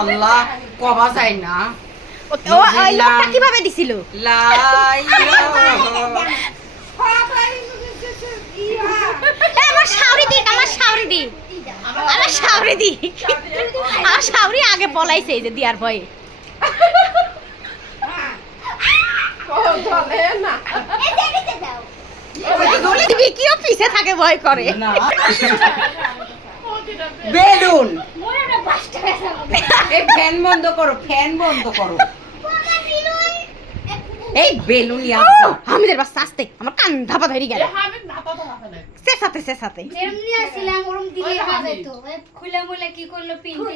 আল্লাহ কবা যায় না। ও ওই লোকটা কিভাবে দিছিল? আমার শাওরি দি, আমার শাওরি দি, আমার শাওরি দি, আমার শাওরি আগে পলাইছে এই যে দিয়ার ভয়ে। কিও পিছে থাকে ভয় করে। বেলুন এই ফ্যান বন্ধ করো, ফ্যান বন্ধ করো। এই বেলুন হামিদের বাচ্চা আসতে আমার কান ধাপা ধরে গেল। সেসাতে সেসাতে যেমনি আসছিলাম ওরম দিলে বাজাইতো খুলে মুলে কি করলো পিনতে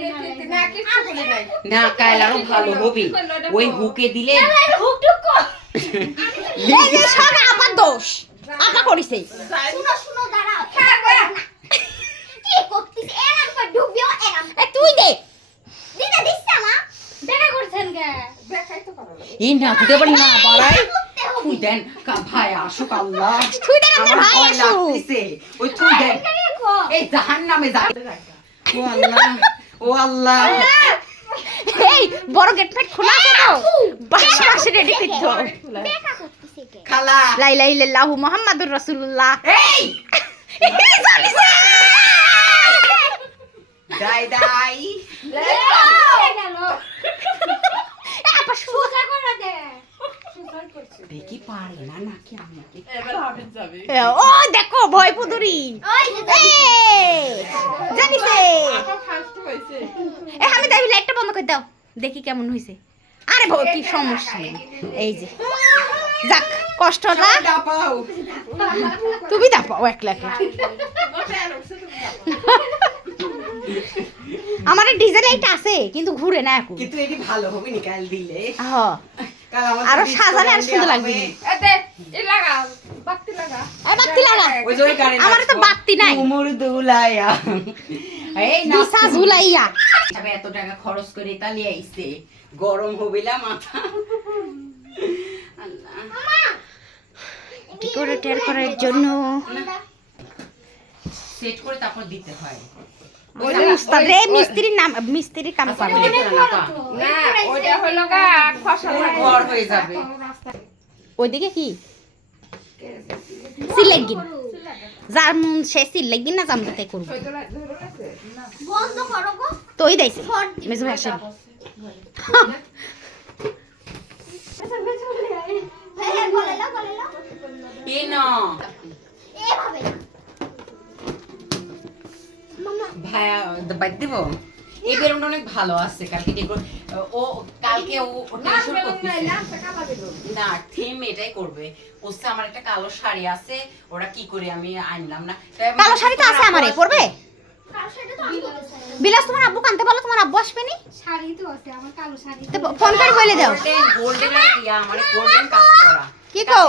না কিছু বলে নাই না কাল আরো ভালো হবে। ওই হুকে দিলে হুক টুক এই যে সব আপার দোষ, আপা করিছে। শুনো শুনো দাঁড়াও কি করছিস এরকম করে ডুবিও এরকম তুই দে দিতে দিছ না দেখা করছেন কে দেখাই তো করো এই না তুই বলি না বাড়াই তুই দেন ভাই আসুক আল্লাহ তুই দেন আমার ভাই আসুক। ওই তুই দেন এই জাহান্নামে যা। ও আল্লাহ ও আল্লাহ এই বড় গেট ফেট খোলা আছে তো বাস বাস রেডি করতে দেখা করতেছে কে খালা লা ইলাহা ইল্লাল্লাহু মুহাম্মাদুর রাসূলুল্লাহ। এই দাই দাই গেল আপা সোজা করে দে সোজা করছে দেখি পারে না নাকি আমাকে ও দেখো ভয় পুদুরি ওই যে জানিছে এ আমি দাবি লাইটটা বন্ধ করে দাও দেখি কেমন হইছে। আরে ভয় কি সমস্যা নেই। এই যে যাক কষ্টটা দাপাও তুমি দাপাও একলা একলা। আমার ডিজেল লাইট আছে কিন্তু ঘুরে না এখন। কিন্তু এটি ভালো হবে নি কাল দিলে। হ্যাঁ কাল আমাদের আরো সাজালে আর সুন্দর লাগবে। এতে এ লাগা বাতি লাগা এই বাতি লাগা। ওই যে ওই গানে আমার তো বাতি নাই। উমর দুলাইয়া এই না বিসা ঝুলাইয়া তবে এত টাকা খরচ করে ইতালি আইছে গরম হবিলা মাথা আল্লাহ ডেকোরেটর করার জন্য সেট করে তারপর দিতে হয়। উস্তাদ রে মিস্ত্রির নাম মিস্ত্রির কাম পাবে। না ওটা হলো গা ফসল ঘর হয়ে যাবে। ওইদিকে কি সিলেগিন যার মন সে সিলেগিন না জামতে করব বন্ধ করো গো তোই দাইছে মেজু আসে হ্যাঁ বলে লাও এ না এভাবে ভাইয়া বাইক দিব। এই বেলুনটা অনেক ভালো আছে কালকে ও কালকে ও টেনশন করতেছে না থিম এটাই করবে। ওসে আমার একটা কালো শাড়ি আছে ওরা কি করে আমি আনলাম না। কালো শাড়ি তো আছে আমারে পরবে কার সাথে তো আমি বলতেছি বিলাস তোমার আব্বু কানতে বলো তোমার আব্বু আসবে নি শাড়ি তো আছে আমার কালো শাড়ি তো ফোন করে বলে দাও গোল্ডেন গোল্ডেন ইয়া মানে গোল্ডেন কাজ করা কি কও